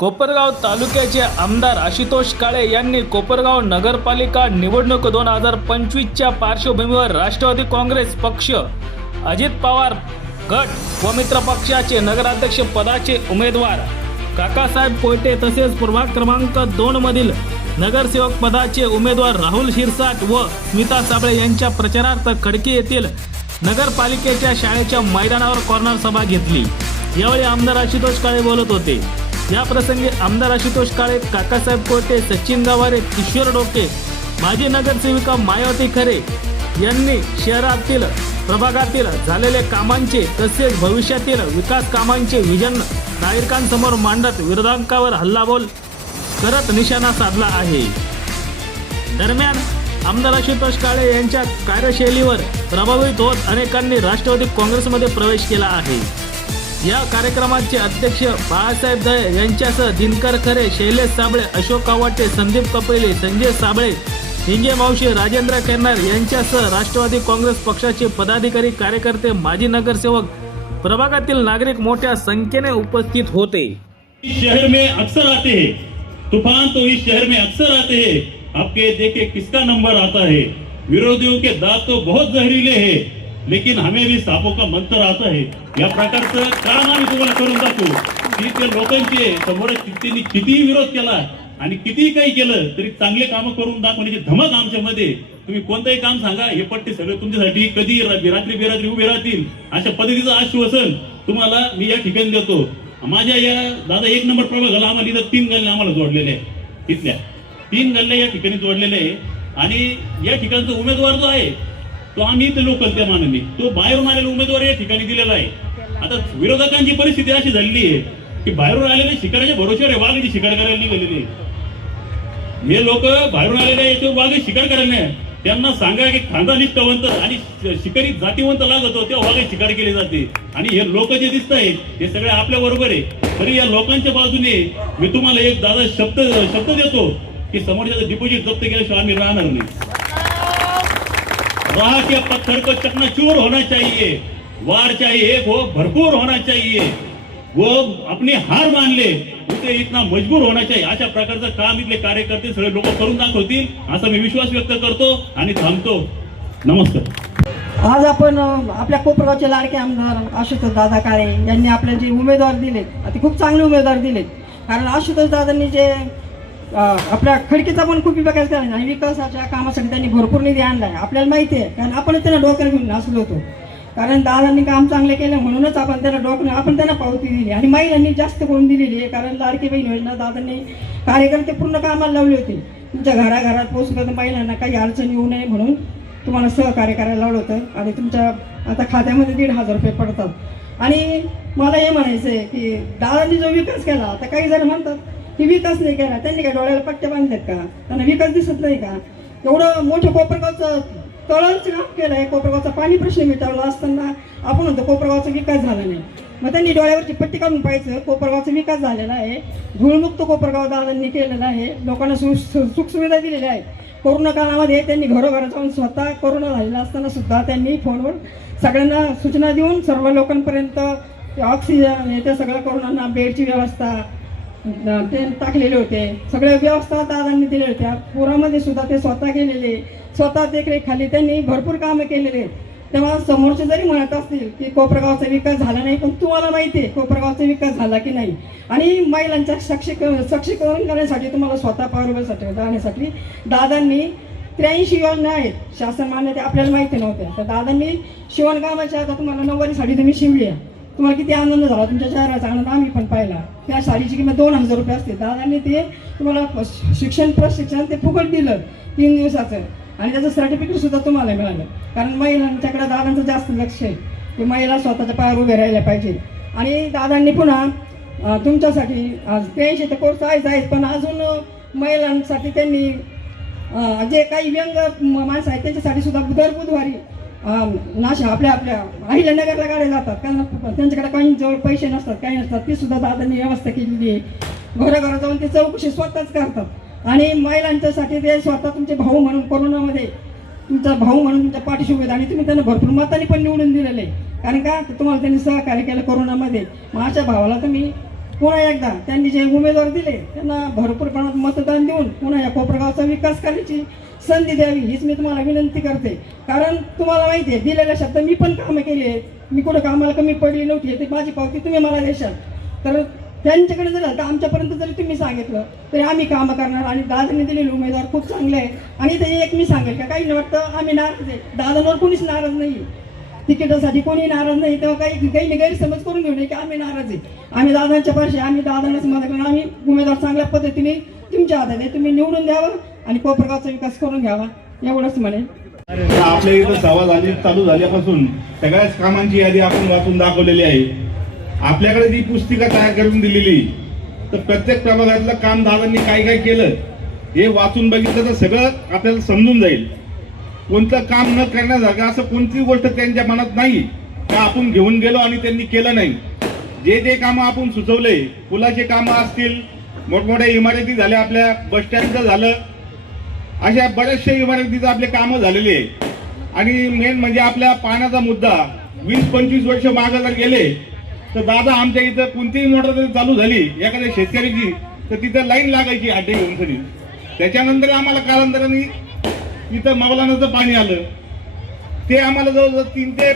कोपरगाव तालुक्याचे आमदार आशुतोष काळे यांनी कोपरगाव नगरपालिका निवडणूक दोन हजार पंचवीसच्या पार्श्वभूमीवर राष्ट्रवादी काँग्रेस पक्ष अजित पवार गट व मित्र पक्षाचे नगराध्यक्ष पदाचे उमेदवार काकासाहेब कोयटे तसेच पूर्वा क्रमांक दोन मधील नगरसेवक पदाचे उमेदवार राहुल शिरसाट व स्मिता साबळे यांच्या प्रचारार्थ खडकी येथील नगरपालिकेच्या शाळेच्या मैदानावर कॉर्नर सभा घेतली यावेळी आमदार आशुतोष काळे बोलत होते याप्रसंगी आमदार आशुतोष काळे काकासाहेब कोटे सचिन गवारे किशोर डोके माजी नगरसेविका मायावती खरे यांनी शहरातील प्रभागातील झालेल्या कामांचे तसेच भविष्यातील विकास कामांचे विजन नागरिकांसमोर मांडत विरोधांकावर हल्लाबोल करत निशाणा साधला आहे दरम्यान आमदार आशुतोष काळे यांच्या कार्यशैलीवर प्रभावित होत अनेकांनी राष्ट्रवादी काँग्रेसमध्ये प्रवेश केला आहे या कार्यक्रमाचे अध्यक्ष बाळासाहेब दळे यांच्यासह दिनकर खरे शैलेश साबळे अशोक कावाटे संदीप कपिले संजय साबळे हिंगे मावशी राजेंद्र केन्नार यांच्यासह राष्ट्रवादी काँग्रेस पक्षाचे पदाधिकारी कार्यकर्ते माजी नगरसेवक प्रभागातील नागरिक मोठ्या संख्येने उपस्थित होते शहर में अक्सर आते हैं तूफान तो इस शहर में अक्सर आते हैं आपके देखे किसका नंबर आता है विरोधियों के दांत तो बहुत जहरीले हैं लेकिन हमें भी सापो का मंत्र आता आहे या प्रकारचं काम आम्ही तुम्हाला करून दाखवू की ते समोर त्यांनी कितीही विरोध केला आणि कितीही काही केलं तरी चांगले काम करून दाखवण्याची धमक आमच्यामध्ये तुम्ही कोणतंही काम सांगा हे पट्टे सगळे तुमच्यासाठी कधी रात्री बेरात्री उभे राहतील अशा पद्धतीचं आश्वासन तुम्हाला मी या ठिकाणी देतो माझ्या या दादा एक नंबर झाला आम्हाला इथं तीन गल्ल्या आम्हाला जोडलेले आहे इथल्या तीन गल्ल्या या ठिकाणी जोडलेले आहे आणि या ठिकाणचा उमेदवार जो आहे तो आम्ही इथं लोकल त्या मानाने तो बाहेरून आलेला उमेदवार या ठिकाणी दिलेला आहे आता विरोधकांची परिस्थिती अशी झालेली आहे की बाहेरून आलेले शिकाराच्या भरोश्यावर वाघाची शिकार करायला निघालेले हे लोक बाहेरून आलेले वाघ शिकार करायला त्यांना सांगा की खांदा निष्ठवंत आणि शिकारी जातीवंत लागतो तेव्हा वाघ शिकार केली जाते आणि हे लोक जे दिसत आहेत हे सगळे आपल्या बरोबर आहे तरी या लोकांच्या बाजूने मी तुम्हाला एक दादा शब्द शब्द देतो की समोरच्या डिपॉझिट जप्त केल्याशिवाय आम्ही राहणार नाही वाह के पत्थर को चकनाचूर होना चाहिए वार चाहिए वो हो, भरपूर होना चाहिए वो अपनी हार मान ले उसे इतना मजबूर होना चाहिए अशा प्रकारचं काम इथले कार्यकर्ते सगळे लोक करून दाखवतील असा मी विश्वास व्यक्त करतो आणि थांबतो नमस्कार आज आपण आपल्या कोपरगावचे लाडके आमदार आशुतोष दादा काळे यांनी आपल्या जे उमेदवार दिले ते खूप चांगले उमेदवार दिले कारण आशुतोष दादांनी जे आपल्या खडकीचा पण खूप विकास करायचा आणि विकासाच्या कामासाठी त्यांनी भरपूर निधी आणला आहे आपल्याला माहिती आहे कारण आपण त्यांना डोक्याला घेऊन नाचलो होतो कारण दादांनी काम चांगले केलं म्हणूनच आपण त्यांना डोकणं आपण त्यांना पावती दिली आणि महिलांनी जास्त करून दिलेली आहे कारण लाडकी बहीण योजना दादांनी कार्यकर्ते पूर्ण कामाला लावले होते तुमच्या घराघरात तर महिलांना काही अडचण येऊ नये म्हणून तुम्हाला सहकार्य करायला लावलं होतं आणि तुमच्या आता खात्यामध्ये दीड हजार रुपये पडतात आणि मला हे म्हणायचं आहे की दादांनी जो विकास केला आता काही जण म्हणतात ती विकास नाही काय त्यांनी काय डोळ्याला पट्टे बांधलेत का त्यांना विकास दिसत नाही का एवढं मोठं कोपरगावचं तळच काम केलं आहे कोपरगावचा पाणी प्रश्न मिटवला असताना आपण म्हणतो कोपरगावचा विकास झाला नाही मग त्यांनी डोळ्यावरची पट्टी काढून पाहिजे कोपरगावचा विकास झालेला आहे धूळमुक्त कोपरगाव दादांनी केलेला आहे लोकांना सुख सुखसुविधा दिलेल्या आहेत कोरोना काळामध्ये त्यांनी घरोघर जाऊन स्वतः कोरोना झालेला असताना सुद्धा त्यांनी फोनवर सगळ्यांना सूचना देऊन सर्व लोकांपर्यंत ऑक्सिजन हे त्या सगळ्या कोरोनांना बेडची व्यवस्था ते टाकलेले होते सगळ्या व्यवस्था दादांनी दिल्या होत्या पुरामध्ये सुद्धा ते स्वतः गेलेले स्वतः देखरेखाली त्यांनी भरपूर कामं केलेले तेव्हा समोरचे जरी म्हणत असतील की कोपरगावचा विकास झाला नाही पण तुम्हाला माहिती आहे कोपरगावचा विकास झाला की नाही आणि महिलांच्या सक्षीकरण सक्षीकरण करण्यासाठी तुम्हाला स्वतः पावरबलसाठी जाण्यासाठी दादांनी त्र्याऐंशी योजना आहेत शासन मान्यते आपल्याला माहिती नव्हत्या तर दादांनी शिवणकामाच्या आता तुम्हाला नऊवारीसाठी तुम्ही शिवली आहे तुम्हाला किती आनंद झाला तुमच्या शहराचा आनंद आम्ही पण पाहिला त्या साडीची किंमत दोन हजार रुपये असते दादांनी ते तुम्हाला शिक्षण प्रशिक्षण ते फुकट दिलं तीन दिवसाचं आणि त्याचं सर्टिफिकेट सुद्धा तुम्हाला मिळालं कारण महिलांच्याकडे दादांचं जास्त लक्ष आहे की महिला स्वतःच्या पायावर उभे राहिल्या पाहिजे आणि दादांनी पुन्हा तुमच्यासाठी आज त्यांशी तर कोर्स आहेच आहेत पण अजून महिलांसाठी त्यांनी जे काही व्यंग माणसं आहेत त्यांच्यासाठी सुद्धा दर बुधवारी नाशा आपल्या आपल्या अहिल्या नगरला गाड्या जातात कारण त्यांच्याकडे काही जवळ पैसे नसतात काही नसतात ती सुद्धा दादाने व्यवस्था केलेली आहे घराघर जाऊन ते चौकशी स्वतःच करतात आणि महिलांच्यासाठी ते स्वतः तुमचे भाऊ म्हणून कोरोनामध्ये तुमचा भाऊ म्हणून तुमच्या पाठीशी उभे आणि तुम्ही त्यांना भरपूर मताने पण निवडून दिलेले आहे कारण का तुम्हाला त्यांनी सहकार्य केलं कोरोनामध्ये माझ्या अशा भावाला तुम्ही पुन्हा एकदा त्यांनी जे उमेदवार दिले त्यांना भरपूर प्रमाणात मतदान देऊन पुन्हा या कोपरगावचा विकास करण्याची संधी द्यावी हीच मी तुम्हाला विनंती करते कारण तुम्हाला माहिती आहे दिलेल्या शब्द मी पण कामं केले आहेत मी कुठं कामाला कमी पडली नव्हती ते माझी पावती तुम्ही मला देशाल तर त्यांच्याकडे जर आता आमच्यापर्यंत जरी तुम्ही सांगितलं तरी आम्ही कामं करणार आणि दादाने दिलेले उमेदवार खूप चांगले आहे आणि ते एक मी सांगेल का काही नाही वाटतं आम्ही नाराज आहे दादांवर कुणीच नाराज नाही तिकिटासाठी कोणी नाराज नाही तेव्हा काही काही गैरसमज करून घेऊ नये की आम्ही नाराज आहे आम्ही दादांच्या पाशी आम्ही दादांना मदत करून आम्ही उमेदवार चांगल्या पद्धतीने तुमच्या हातात तुम्ही निवडून द्यावं आणि कोपरगावचा विकास करून घ्यावा एवढंच म्हणे आपल्या इथं सभा झाली चालू झाल्यापासून सगळ्याच कामांची यादी आपण वाचून दाखवलेली आहे आपल्याकडे जी पुस्तिका तयार करून दिलेली तर प्रत्येक प्रभागातलं काम दादांनी काय काय केलं हे वाचून बघितलं तर सगळं आपल्याला समजून जाईल कोणतं काम न करण्यासारखं असं कोणतीच गोष्ट त्यांच्या मनात नाही का आपण घेऊन गेलो आणि त्यांनी केलं नाही जे जे कामं आपण सुचवले पुलाचे कामं असतील मोठमोठ्या इमारती झाल्या आपल्या बस स्टँडचं झालं अशा बऱ्याचशा इमारतीचं आपले कामं झालेले आणि मेन म्हणजे आपल्या पाण्याचा मुद्दा वीस पंचवीस वर्ष मागे जर गेले तर दादा आमच्या इथं कोणतीही मोटर जरी चालू झाली एखाद्या शेतकऱ्याची तर तिथं लाईन लागायची आठ घेऊन तरी त्याच्यानंतर आम्हाला कालांतराने इथं मौलानाचं पाणी आलं ते आम्हाला जवळजवळ तीन ते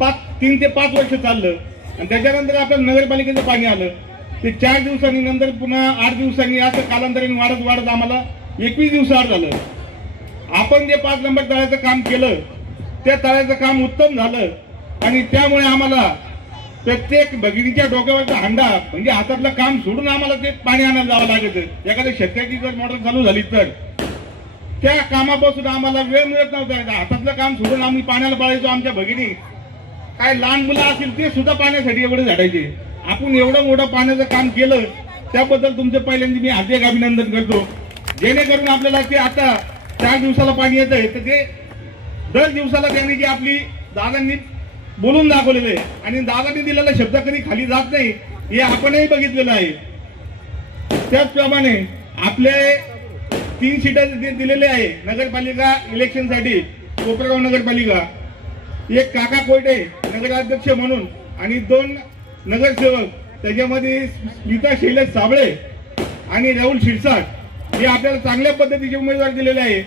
पाच तीन ते पाच वर्ष चाललं आणि त्याच्यानंतर आपल्या नगरपालिकेचं पाणी आलं ते चार दिवसांनी नंतर पुन्हा आठ दिवसांनी असं कालांतराने वाढत वाढत आम्हाला एकवीस दिवसाआड झालं आपण जे पाच नंबर तळ्याचं काम केलं त्या तळ्याचं काम उत्तम झालं आणि त्यामुळे आम्हाला प्रत्येक भगिनीच्या डोक्यावरचा हंडा म्हणजे हातातलं काम सोडून आम्हाला ते पाणी आणायला जावं लागत एखाद्या शेतकऱ्याची जर मॉडेल चालू झाली तर त्या कामापासून आम्हाला वेळ मिळत नव्हता हातातलं काम सोडून आम्ही पाण्याला पाळायचो आमच्या भगिनी काय लहान मुलं असतील ते सुद्धा पाण्यासाठी एवढे झाडायचे आपण एवढं मोठं पाण्याचं काम केलं त्याबद्दल तुमचं पहिल्यांदा मी हार्दिक अभिनंदन करतो जेणेकरून आपल्याला ते आता चार दिवसाला पाणी येत आहे तर ते दर दिवसाला त्यांनी जी आपली दादांनी बोलून दाखवलेलं आहे आणि दादांनी दिलेला शब्द कधी खाली जात नाही हे आपणही बघितलेलं आहे त्याचप्रमाणे आपले तीन शिटा दिलेले आहे नगरपालिका इलेक्शनसाठी कोपरगाव नगरपालिका एक काका कोयटे नगराध्यक्ष म्हणून आणि दोन नगरसेवक त्याच्यामध्ये स्मिता शैलेश साबळे आणि राहुल शिरसाट हे आपल्याला चांगल्या पद्धतीचे उमेदवार दिलेले आहे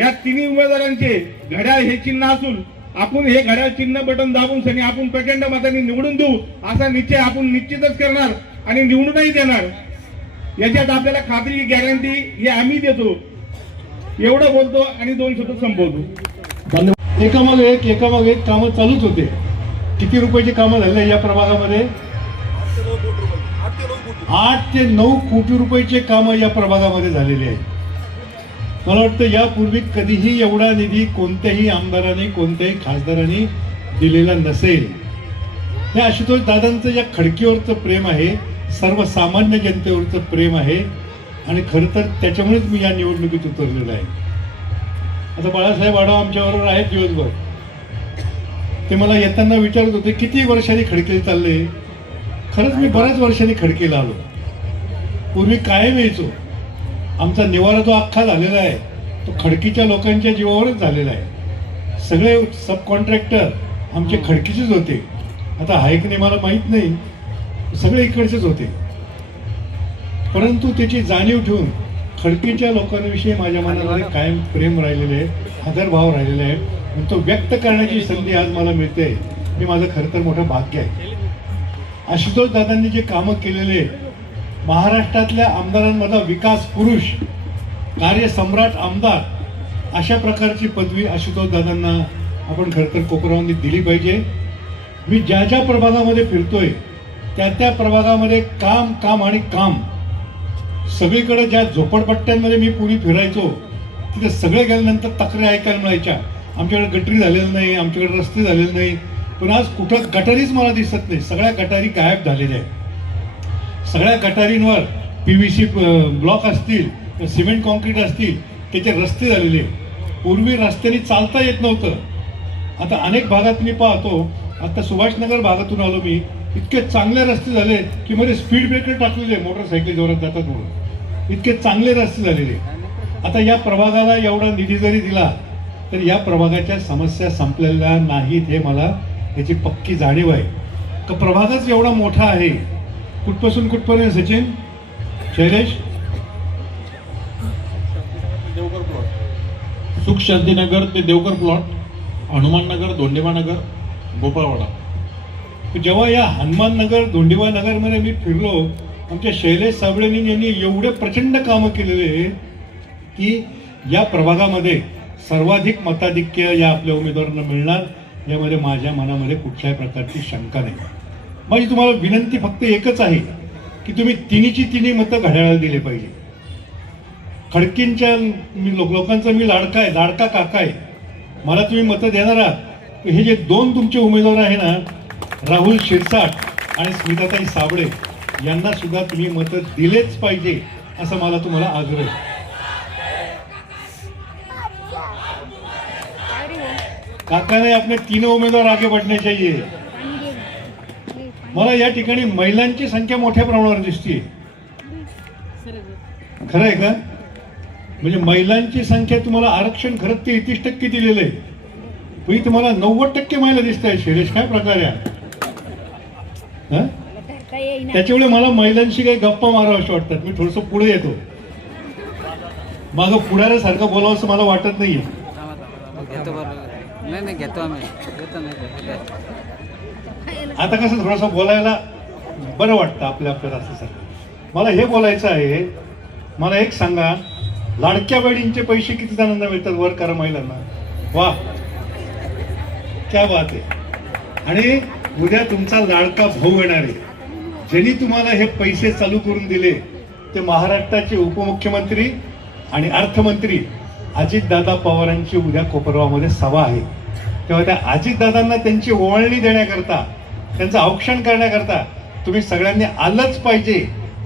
या तिन्ही उमेदवारांचे घड्याळ हे चिन्ह असून आपण हे घड्याळ चिन्ह बटन दाबून सनी आपण प्रचंड मताने निवडून देऊ असा निश्चय आपण निश्चितच करणार आणि निवडूनही देणार याच्यात आपल्याला खात्री गॅरंटी हे आम्ही देतो एवढं बोलतो आणि दोन शब्द संपवतो धन्यवाद एक एकामागे एक कामं चालूच होते किती रुपयाची कामं झाले या प्रभागामध्ये आठ ते नऊ कोटी रुपयाचे काम या प्रभागामध्ये झालेले आहेत मला वाटतं यापूर्वी कधीही एवढा निधी कोणत्याही आमदाराने कोणत्याही खासदाराने दिलेला नसेल हे आशुतोष दादांचं या खडकीवरचं प्रेम आहे सर्वसामान्य जनतेवरचं प्रेम आहे आणि खरं तर त्याच्यामुळेच मी या निवडणुकीत उतरलेलं आहे आता बाळासाहेब आढाव आमच्याबरोबर आहेत दिवसभर ते मला येताना विचारत होते किती वर्षांनी खडकेल चालले खरंच मी बऱ्याच वर्षांनी खडकेला आलो पूर्वी काय व्हायचो आमचा निवारा जो अख्खा झालेला आहे तो खडकीच्या लोकांच्या जीवावरच झालेला आहे सगळे सब कॉन्ट्रॅक्टर आमचे खडकीचेच होते आता हायकने मला माहीत नाही सगळे इकडचेच होते परंतु त्याची जाणीव ठेवून खडकीच्या लोकांविषयी माझ्या मनामध्ये कायम प्रेम राहिलेले आहे आदरभाव राहिलेले आहे तो व्यक्त करण्याची संधी आज मला मिळते हे माझं खरं तर मोठं भाग्य आहे आशुतोष दादांनी जे कामं केलेले महाराष्ट्रातल्या आमदारांमधला विकास पुरुष कार्यसम्राट आमदार अशा प्रकारची पदवी आशुतोष दादांना आपण खरं तर दिली पाहिजे मी ज्या ज्या प्रभागामध्ये फिरतोय त्या त्या प्रभागामध्ये काम काम आणि काम सगळीकडे ज्या झोपडपट्ट्यांमध्ये मी पूर्वी फिरायचो तिथे सगळे गेल्यानंतर तक्रारी ऐकायला मिळायच्या आमच्याकडे गटरी झालेलं नाही आमच्याकडे रस्ते झालेले नाही पण आज कुठं गटारीच मला दिसत नाही सगळ्या गटारी गायब झालेल्या आहेत सगळ्या गटारींवर पी व्ही सी ब्लॉक असतील सिमेंट कॉन्क्रीट असतील त्याचे रस्ते झालेले पूर्वी रस्त्याने चालता येत नव्हतं आता अनेक भागात मी पाहतो आता सुभाषनगर भागातून आलो मी इतके चांगले रस्ते झाले की मध्ये स्पीड ब्रेकर टाकलेले मोटरसायकल जोरात जातात म्हणून इतके चांगले रस्ते झालेले आता या प्रभागाला एवढा निधी जरी दिला तर या प्रभागाच्या समस्या संपलेल्या नाहीत हे मला याची पक्की जाणीव आहे का प्रभागच एवढा मोठा आहे कुठपासून कुठपर्यंत सचिन शैलेश देवकर प्लॉट सुख शांतीनगर ते देवकर प्लॉट हनुमाननगर दोंडेवानगर गोपाळवाडा जेव्हा या हनुमान नगर धोंडीवा नगरमध्ये मी फिरलो आमच्या शैलेश साबळेनी यांनी एवढे प्रचंड कामं केलेले की या प्रभागामध्ये सर्वाधिक मताधिक्य या आपल्या उमेदवारांना मिळणार यामध्ये माझ्या मनामध्ये कुठल्याही प्रकारची शंका नाही माझी तुम्हाला विनंती फक्त एकच आहे की तुम्ही तिन्हीची तिन्ही मतं घड्याळाला दिले पाहिजे खडकींच्या मी लोकांचा मी लाडका आहे लाडका काका आहे मला तुम्ही मतं देणार आहात हे जे दोन तुमचे उमेदवार आहे ना राहुल शिरसाट आणि स्मिताताई साबळे यांना सुद्धा तुम्ही मतं दिलेच पाहिजे असं मला तुम्हाला आग्रह काका आपले तीन उमेदवार आगे बढणे चाहिए मला या ठिकाणी महिलांची संख्या मोठ्या प्रमाणावर दिसते खरं आहे का म्हणजे महिलांची संख्या तुम्हाला आरक्षण खरं तीस टक्के दिलेलं आहे तुम्हाला नव्वद टक्के महिला दिसत आहे शैलेश काय प्रकारे आहे त्याच्यामुळे मला महिलांशी काही गप्पा माराव्याशी वाटतात मी थोडस पुढे येतो माझं सारखं बोलावं असं मला वाटत नाहीये आता कसं थोडासा बोलायला बरं वाटतं आपल्या आपल्याला असं मला हे बोलायचं आहे मला एक सांगा लाडक्या बहिणींचे पैसे किती जणांना मिळतात वर करा महिलांना वा क्या बात आहे आणि उद्या तुमचा लाडका भाऊ येणार आहे ज्यांनी तुम्हाला हे पैसे चालू करून दिले ते महाराष्ट्राचे उपमुख्यमंत्री आणि अर्थमंत्री अजितदादा पवारांची उद्या कोपरवामध्ये सभा आहे तेव्हा त्या अजितदादांना त्यांची ओवाळणी देण्याकरता त्यांचं औक्षण करण्याकरता तुम्ही सगळ्यांनी आलंच पाहिजे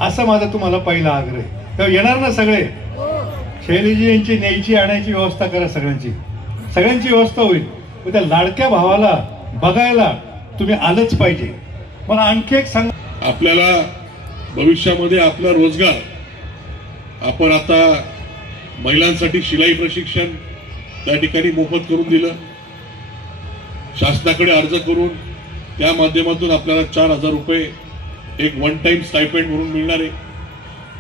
असं माझा तुम्हाला पहिला आग्रह तेव्हा येणार ना सगळे शैलीजी यांची न्यायची आणायची व्यवस्था करा सगळ्यांची सगळ्यांची व्यवस्था होईल त्या लाडक्या भावाला बघायला तुम्ही आलंच पाहिजे मला आणखी एक सांग आपल्याला भविष्यामध्ये आपला रोजगार आपण आता महिलांसाठी शिलाई प्रशिक्षण त्या ठिकाणी मोफत करून दिलं शासनाकडे अर्ज करून त्या माध्यमातून आपल्याला चार हजार रुपये एक वन टाईम स्टायपेंड म्हणून मिळणार आहे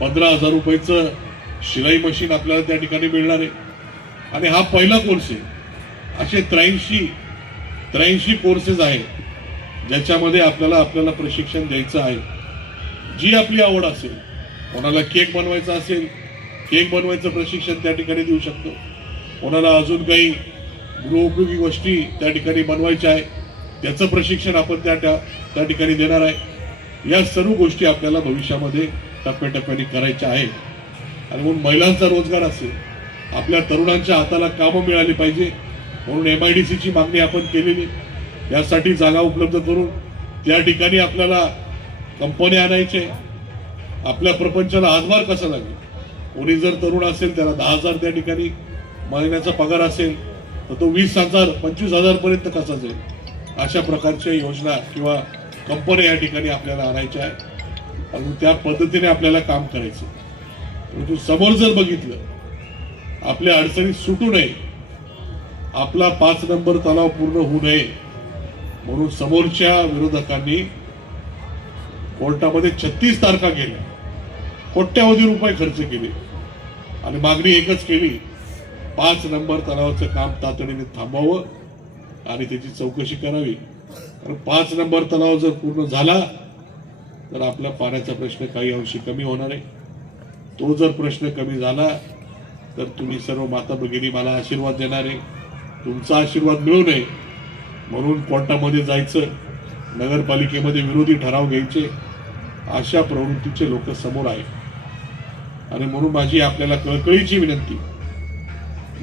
पंधरा हजार रुपयेचं शिलाई मशीन आपल्याला त्या ठिकाणी मिळणार आहे आणि हा पहिला कोर्स आहे असे त्र्याऐंशी त्र्याऐंशी कोर्सेस आहेत ज्याच्यामध्ये आपल्याला आपल्याला प्रशिक्षण द्यायचं आहे जी आपली आवड असेल कोणाला केक बनवायचा असेल केक बनवायचं प्रशिक्षण त्या ठिकाणी देऊ शकतो कोणाला अजून काही गृहोपयोगी गोष्टी त्या ठिकाणी बनवायच्या आहे त्याचं प्रशिक्षण आपण त्या त्या ठिकाणी देणार आहे या सर्व गोष्टी आपल्याला भविष्यामध्ये टप्प्याटप्प्याने करायच्या आहेत आणि म्हणून महिलांचा रोजगार असेल आपल्या तरुणांच्या हाताला कामं मिळाली पाहिजे म्हणून एम आय डी सीची मागणी आपण केलेली यासाठी जागा उपलब्ध करून त्या ठिकाणी आपल्याला कंपन्या आणायचे आपल्या प्रपंचाला हातभार कसा लागेल कोणी जर तरुण असेल त्याला दहा हजार त्या ठिकाणी महिन्याचा पगार असेल तर तो वीस हजार पंचवीस हजारपर्यंत कसा जाईल अशा प्रकारच्या योजना किंवा कंपन्या या ठिकाणी आपल्याला आणायच्या आहे आणि त्या पद्धतीने आपल्याला काम करायचं परंतु समोर जर बघितलं आपल्या अडचणी सुटू नये आपला पाच नंबर तलाव पूर्ण होऊ नये म्हणून समोरच्या विरोधकांनी कोर्टामध्ये छत्तीस तारखा गेल्या कोट्यावधी रुपये खर्च केले आणि मागणी एकच केली पाच नंबर तलावाचं काम तातडीने थांबावं आणि त्याची चौकशी करावी कारण पाच नंबर तलाव जर पूर्ण झाला तर आपल्या पाण्याचा प्रश्न काही अंशी कमी होणार आहे तो जर प्रश्न कमी झाला तर तुम्ही सर्व माता भगिनी मला आशीर्वाद देणार आहे तुमचा आशीर्वाद मिळू नये म्हणून कोर्टामध्ये जायचं नगरपालिकेमध्ये विरोधी ठराव घ्यायचे अशा प्रवृत्तीचे लोक समोर आहेत आणि म्हणून माझी आपल्याला कळकळीची विनंती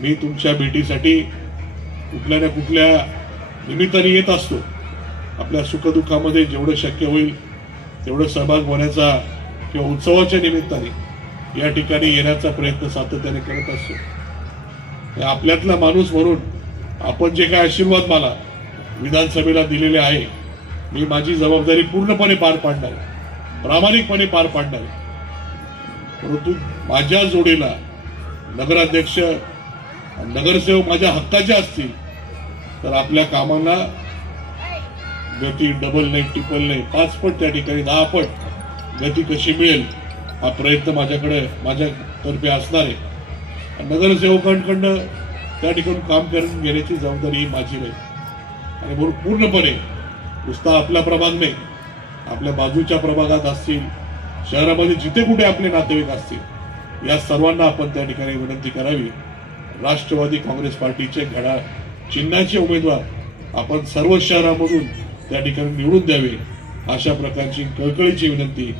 मी तुमच्या भेटीसाठी कुठल्या ना कुठल्या निमित्ताने येत असतो आपल्या सुखदुःखामध्ये जेवढं शक्य होईल तेवढं सहभाग होण्याचा किंवा उत्सवाच्या निमित्ताने या ठिकाणी येण्याचा प्रयत्न सातत्याने करत असतो आपल्यातला माणूस म्हणून आपण जे काय आशीर्वाद मला विधानसभेला दिलेले आहे मी माझी जबाबदारी पूर्णपणे पार पाडणार प्रामाणिकपणे पार पाडणार परंतु माझ्या जोडीला नगराध्यक्ष नगरसेवक माझ्या हक्काचे असतील तर आपल्या कामांना गती डबल नाही ट्रिपल नाही पाच पट त्या ठिकाणी दहा पट गती कशी मिळेल हा प्रयत्न माझ्याकडे माझ्यातर्फे असणार आहे नगरसेवकांकडनं त्या ठिकाणी काम करून घेण्याची जबाबदारी ही माझी नाही आणि पूर्णपणे नुसता आपला प्रभाग नाही आपल्या बाजूच्या प्रभागात असतील शहरामध्ये जिथे कुठे आपले नातेवाईक असतील या सर्वांना आपण त्या ठिकाणी विनंती करावी राष्ट्रवादी काँग्रेस पार्टीचे घडा चिन्हाचे उमेदवार आपण सर्व शहरामधून त्या ठिकाणी निवडून द्यावे अशा प्रकारची कळकळीची विनंती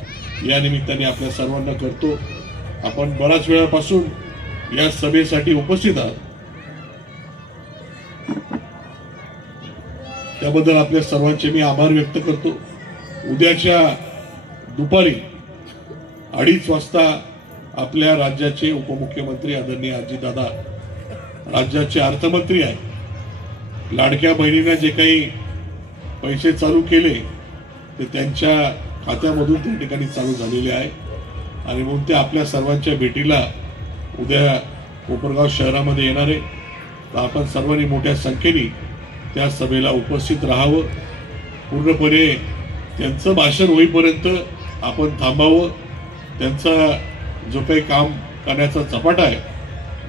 या निमित्ताने आपल्या सर्वांना करतो आपण बऱ्याच वेळापासून या सभेसाठी उपस्थित आहात त्याबद्दल आपल्या सर्वांचे मी आभार व्यक्त करतो उद्याच्या दुपारी अडीच वाजता आपल्या राज्याचे उपमुख्यमंत्री आदरणीय अजितदादा राज्याचे अर्थमंत्री आहेत लाडक्या बहिणींना जे काही पैसे चालू केले ते त्यांच्या खात्यामधून त्या ठिकाणी चालू झालेले आहे आणि म्हणून ते आपल्या सर्वांच्या भेटीला उद्या कोपरगाव शहरामध्ये येणार आहे तर आपण सर्वांनी मोठ्या संख्येने त्या सभेला उपस्थित राहावं पूर्णपणे त्यांचं भाषण होईपर्यंत आपण थांबावं त्यांचा जो काही काम करण्याचा चपाटा आहे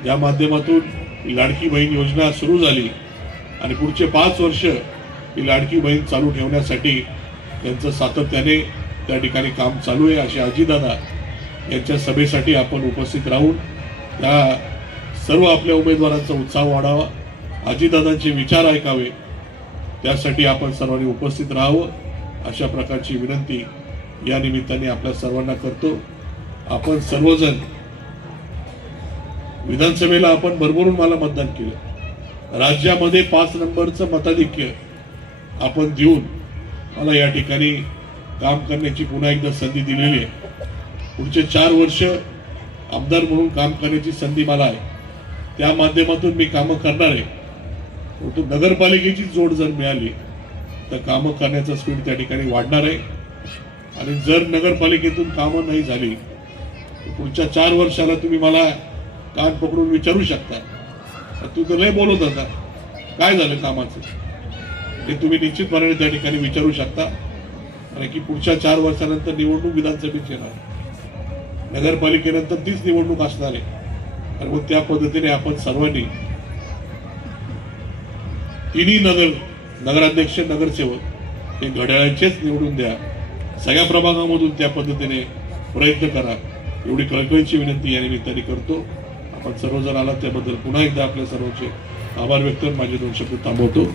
ज्या माध्यमातून लाडकी बहीण योजना सुरू झाली आणि पुढचे पाच वर्ष ही लाडकी बहीण चालू ठेवण्यासाठी त्यांचं सातत्याने त्या ठिकाणी काम चालू आहे असे आजीदादा यांच्या सभेसाठी आपण उपस्थित राहून त्या सर्व आपल्या उमेदवारांचा उत्साह वाढावा आजीदादांचे विचार ऐकावे त्यासाठी आपण सर्वांनी उपस्थित राहावं अशा प्रकारची विनंती या निमित्ताने आपल्या सर्वांना करतो आपण सर्वजण विधानसभेला आपण भरभरून मला मतदान केलं राज्यामध्ये पाच नंबरचं मताधिक्य आपण देऊन मला या ठिकाणी काम करण्याची पुन्हा एकदा संधी दिलेली आहे पुढचे चार वर्ष आमदार म्हणून काम करण्याची संधी मला आहे त्या माध्यमातून मी कामं करणार आहे परंतु नगरपालिकेची जोड जर मिळाली तर कामं करण्याचा स्पीड त्या ठिकाणी वाढणार आहे आणि जर नगरपालिकेतून कामं नाही झाली तर पुढच्या चार वर्षाला तुम्ही मला कान पकडून विचारू शकता तू तर नाही बोलत होता काय झालं कामाचं ते तुम्ही निश्चितपणे त्या ठिकाणी विचारू शकता कारण की पुढच्या चार वर्षानंतर निवडणूक विधानसभेत येणार नगरपालिकेनंतर तीच निवडणूक असणार आहे आणि मग त्या पद्धतीने आपण सर्वांनी तिन्ही नगर नगराध्यक्ष नगरसेवक हे घड्याळ्याचेच निवडून द्या सगळ्या प्रभागामधून त्या पद्धतीने प्रयत्न करा एवढी कळकळीची विनंती या निमित्ताने करतो आपण सर्वजण आला त्याबद्दल पुन्हा एकदा आपल्या सर्वांचे आभार व्यक्त माझे दोन शब्द थांबवतो